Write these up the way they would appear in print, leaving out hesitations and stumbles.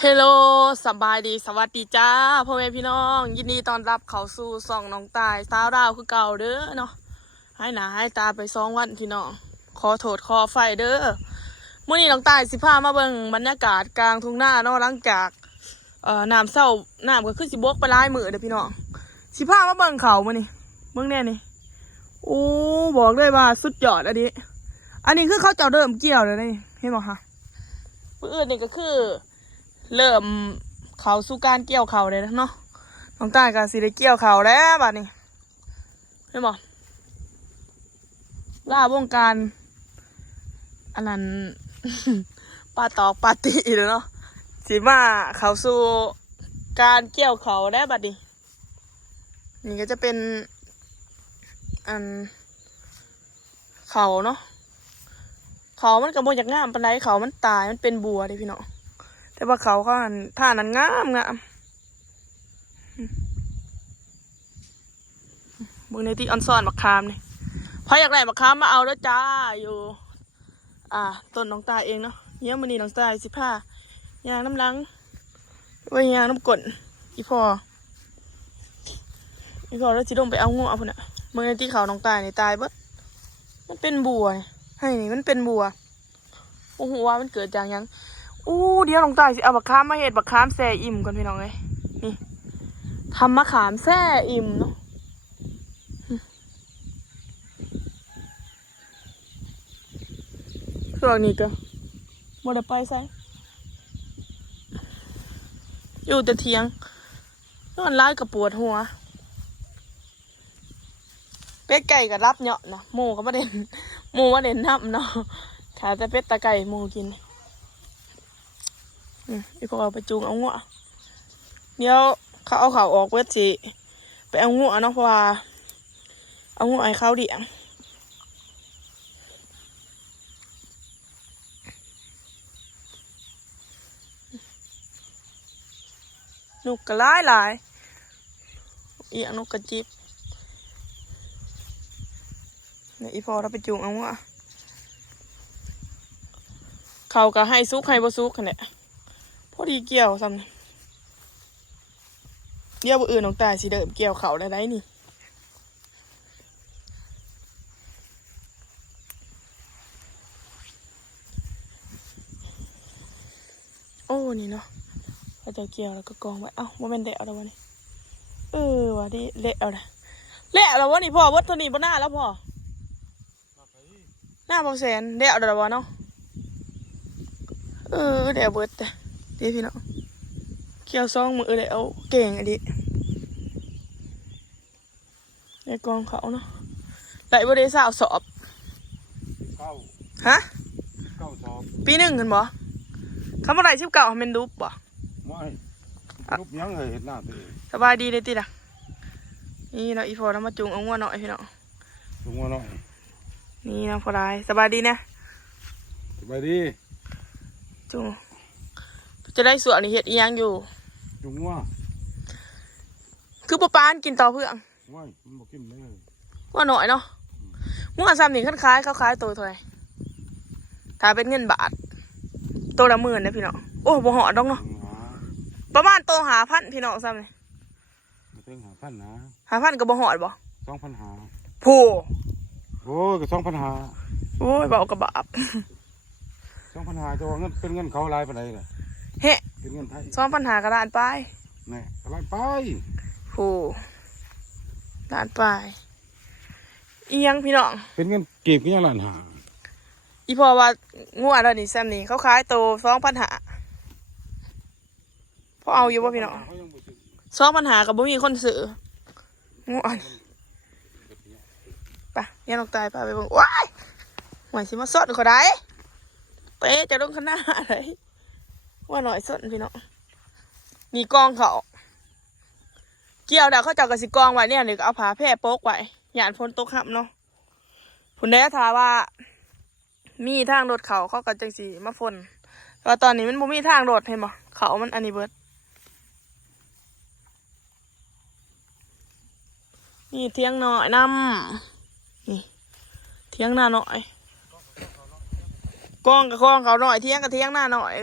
เฮลโลสบายดีสวัสดีจ้าพ่อแม่พี่น้องยินดีต้อนรับเข้าสู่ส่องน้องตายสาวดาวคือเก่าเด้อเนาะให้หนาให้ตาไป2 วันพี่น้องขอโทษขอไฟเด้อมื้อนี้น้องตายสิพามาเบิ่งบรรยากาศกลางทุ่งนาเนาะหลังจากน้ำเศร้าน้ำก็คือสิบกไปหลายมื้อเด้อพี่น้องสิพามาเบิ่งเขามื้อนี้เบิ่งแน่นี่โอ้บอกเลยว่าสุดยอดอันนี้คือเขาเจ้าเริ่มเกี่ยวแล้วนี่เห็นบ่คะมื้ออื่นนี่ก็คือเริ่มเขาสู่การเกี่ยวเขาเลยเนาะน้องตายก็สิได้เกี่ยวเขาแล้วบัดนี้เห็นบ่ล่าวงการอันนั้น ปาตอกปาตีเลยเนาะสิมาเขาสู่การเกี่ยวเขาแล้วบัดนี้นี่ก็จะเป็นอันเขาเนาะเขามันก็บ่อยากงามปานใดเขามันตายมันเป็นบัวเด้พี่น้องแต่ว่าเขาท่านั้นงามมึงในที่ออนซอนบักคามนี่พออยากได้บักคามมาเอาแล้วจ้าอยู่ต้นน้องตาเองเนาะเนี้ยมันนี่น้องตา15ยางน้ำลังไว้ยางน้ำกลนอีพอแล้วจิลงไปเอางูเอาพุ่นน่ะมึงในที่เขาน้องตานี่ตายเบิดมันเป็นบัวนี่ให้นี่มันเป็นบัวโอ้โหว่ามันเกิดจากยังอู้เดี๋ยวน้องตายสิเอาบักขามมาเห็ดบักขามแซ่อิ่มก่อนพี่น้องเลยนี่ทำมะขามแซ่อิ่มเนาะช่วงนี้ก็บ่ได้ไปไสอยู่แต่เถียงนอนร้ายกับปวดหัวเป็ดไก่กับรับเนาะนะหมูก็ไม่ได้หมูว่าเด่นนับเนาะขาแต่เป็ดตะไก่หมูกินพี่พวกเราไปจูงเอางัวเดี๋ยวเขาเอาเขาออกเวทสิไปเอางัวเนาะเพราะว่าเอางัวไอ้เขาเดี่ยงนกกระหลายเอียงนกกระจิบเนี่ยอีพอเราไปจูงเอางัวเขาก็ให้ซุกให้บ่ซุกกันแหละพอดีเกี่ยวซ้ำเดี๋ยวบ่อื่นน้องตายสิเดิมเกี่ยวเขาได้นี่โอ้นี่เนาะเขาจะเกี่ยวแล้วก็กองไว้เอ้าว่าเป็นเดะเอาแล้ววะนี่ว่ะดิเละเอาละเละแล้ววะนี่พ่อวัดตัวนี้บนหน้าแล้วพ่อหน้าบางแสนเดะเอาแล้ววะเนาะเดี๋ยวเบิดแต่ดีพี่น้องเกี่ยวซองมือเดี๋ยวเก่งอันนี้ในกองเขาเนาะได้บ่ได้สาวสอบฮะ9 สอบปี1กันบ่คำว่าไร19เป็นรูปบ่ไม่รูปยังเห็นหน้าตัวเองสบายดีเลยติล่ะนี่เนาะอีพอเรามาจุงเอางัวหน่อยพี่น้องจุงว่าน้อยนี่เนาะพอได้สบายดีนะสบายดีจุงจะได้สวนนี่เห็ดอีหยังอยู่จุงว่าคือปลากินต่อเพื่องไม่มันบอกกินเลยว่าหน่อยเนาะงัวซ้ำนี่คล้ายเขาคล้ายตัวเท่าไหร่ถ้าเป็นเงินบาทตัวละ10,000นะพี่น้องโอ้บ่หอดดอกเนาะประมาณตัว5,000พี่น้องซ้ำนี่เพิ่ง5,000นะ5,000ก็บ่หอดบ่2,500โผู้โอ้ยก็2,500โอ้ยเบากระบาบ2,500ตัวเงินเป็นเงินเขาลายไปไหนเลยเฮ้เป็นเงินไทย2,500กระดานไปนี่กระไรไปโผู้ด่านไปอีหยังพี่น้องเป็นเงินเก็บกันยัง1,500,000อีพอว่างัวแล้วนี่แซมนี่เขาขายตัว2,500พอเอาอยู่ป่ะพี่น้อง2,500กับบ่มีคนซื้องัวไปยันออกตายไปเบิ่งว้ายหมายสิมาสดเขาได้เป๊ะจะลงขนาดไหนว่าหน่อยสดพี่น้องนี่กองเขาเกี่ยวดาวเขาเจ้ากระสิกองไว้เนี่ยหรือเอาผ้าแพร่โป๊กไว้หยาดฝนตกหับเนาะผุนได้ถามว่ามีทางโดดเขาก็จังสีมาฝนแต่ว่าตอนนี้มันบ่มีทางโดดเห็นบ่เขามันอันนี้เบิดนี่เทียงหน่อยน้ำนี่เทียงหน้าหน่อยกองกับกองเขาหน่อยเทียงกับเทียงหน้าหน่อย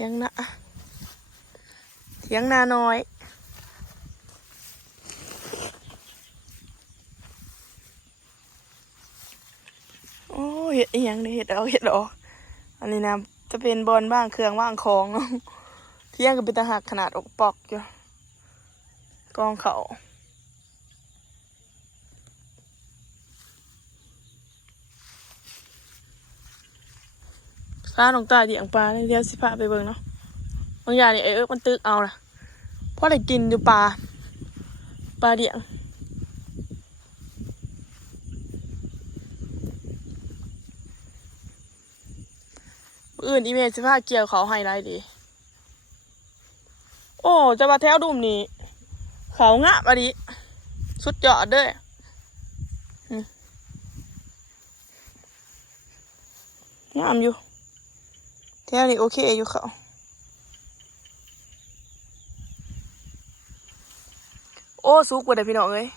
ถียงนาเถียงนาน้อยโอ้เห็ดอีหยังนี่เห็ดเอาอันนี้นะจะเป็นบอลบ้างเครื่องว่างของเนาะเที่ยงก็เป็นตะหักขนาดอกปอกอยู่กองเขาฟ้าหนองตาเดียงปลาเดี๋ยวสิพาไปเบิ่งเนาะบางอย่างนี่มันตึกเอาล่ะเพราะได้กินอยู่ปลาเดียงอื่นอีเมลสิพาเกี่ยวเขาไฮไลท์ดีโอ้จะมาแถวดุมนี่เขางะมาดิสุดยอดเด้องามอยู่แถวนี้โอเคอยู่เขาโอ้สุกกว่าเด็พี่น้องเอ้ย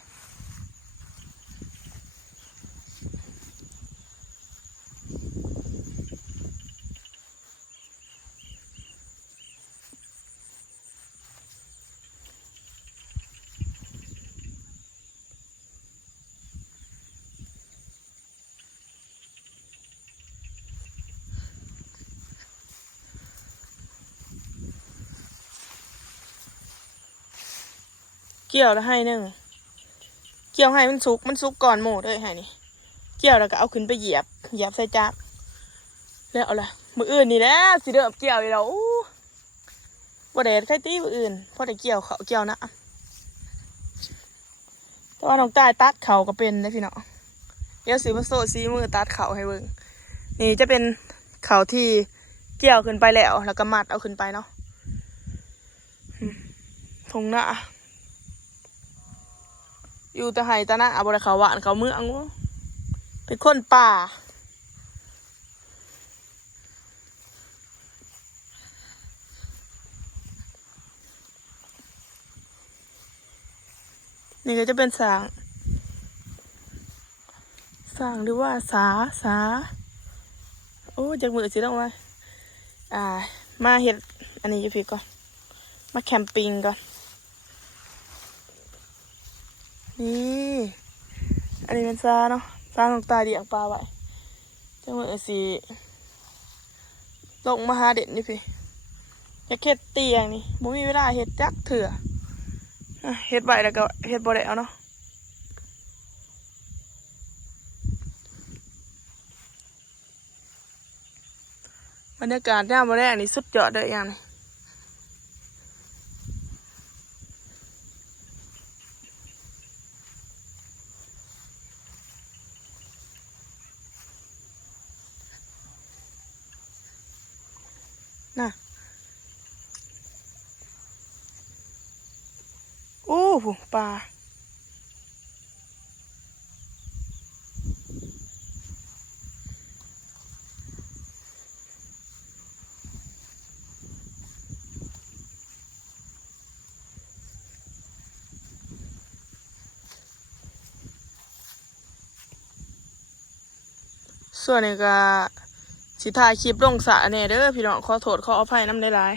เกี่ยวแล้วให้หนึ่งเกี่ยวให้มันสุกก่อนหมูด้วยให้นี่เกี่ยวแล้วก็เอาขึ้นไปเหยียบใส่จักแล้วเอาละมืออื่นนี่แหละสิเริ่มเกี่ยวอีกแล้วบ่ได้ใครตีมืออื่นเพราะได้เกี่ยวเขาเกี่ยวนะแต่ว่าน้องตายตัดเขาก็เป็นนะพี่เนาะเดี๋ยวสิมาโซ่ซีมือตัดเขาให้เบิ่งนี่จะเป็นเขาที่เกี่ยวขึ้นไปแล้วก็มัดเอาขึ้นไปเนาะทงหน้าอยู่แต่ไห้ตะนะบ่ได้เขาหวานเขาเมืองเป็นคนป่านี่ก็จะเป็นสางหรือว่าสาโอ้จากมือสิต้องมาเห็ดอันนี้อยู่พี่ก่อนมาแคมปิ้งก่อนนี่อันนี้เป็นซาเนาะซาของตาเดียงปลาไว้จากมือสิลงมาหาเด็ดนี่พี่อยากเห็ดเตียงนี่บ่มีเวลาเห็ดจักเถื่อเห็ดใบแล้วก็เห็ดบ่ได้เอาเนาะบรรยากาศย่ามมื้อแรกนี่สุดยอดเลยอย่างนี้น่ะโอ้โหปลาส่วนนี้ก็สิถ่ายคลิปลงสระเนี่ยเด้อพี่น้องขอโทษขออภัยน้ำได้หลาย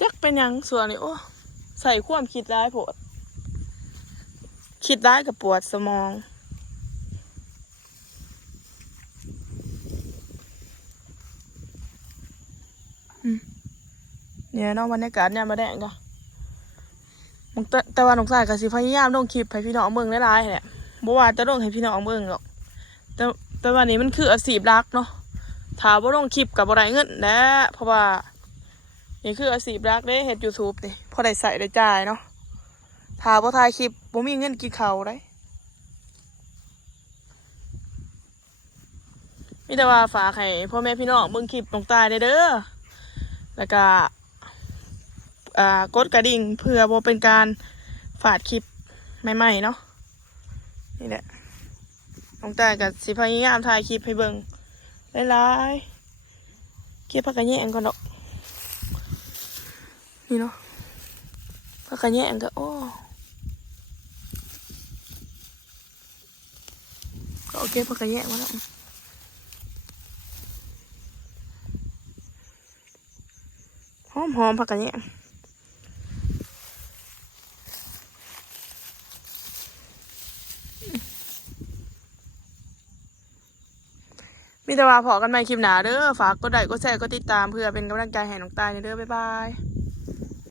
จักเป็นหยังส่วนนี้โอ้ใส่ความคิดร้ายโผดคิดร้ายกับปวดสมองเนี่ยเนาะบรรยากาศเนี่ยมาแดงจ้ะแต่ว่าน้องสายก็สิพยายามลงคลิปให้พี่น้องเบิ่งหลายๆแหละบ่ว่าจะลงให้พี่น้องเบิ่งหรอกแต่วันนี้มันคืออาชีพหลักเนาะถ้าบ่ลงคลิปกับบ่ได้เงินแหละเพราะว่านี่คืออาชีพหลักเด้เฮ็ด YouTube นี่พอได้ใส่ได้จ่ายเนาะถ้าบ่ถ่ายคลิปบ่มีเงินกินข้าวได้มีแต่ว่าฝากให้พ่อแม่พี่น้องเบิ่งคลิปน้องตายเด้อแล้วก็กดกระดิ่งเพื่อบ่เป็นการฝาดคลิปใหม่ๆเนาะนี่แหละน้องตายกับสิพยายามถ่ายคลิปให้เบิ่งหลายๆเก็บผักกระแยงก่อนดอกนี่เนาะผักกระแยงก็โอ้ก็โอเคผักกระแยงมาแล้ว หอมผักกระเนียงมีแต่ว่าพอกันใหม่คลิปหน้าเด้อฝากกดไลค์กดแชร์กดติดตามเพื่อเป็นกำลังใจให้น้องตายเด้อบ๊ายบาย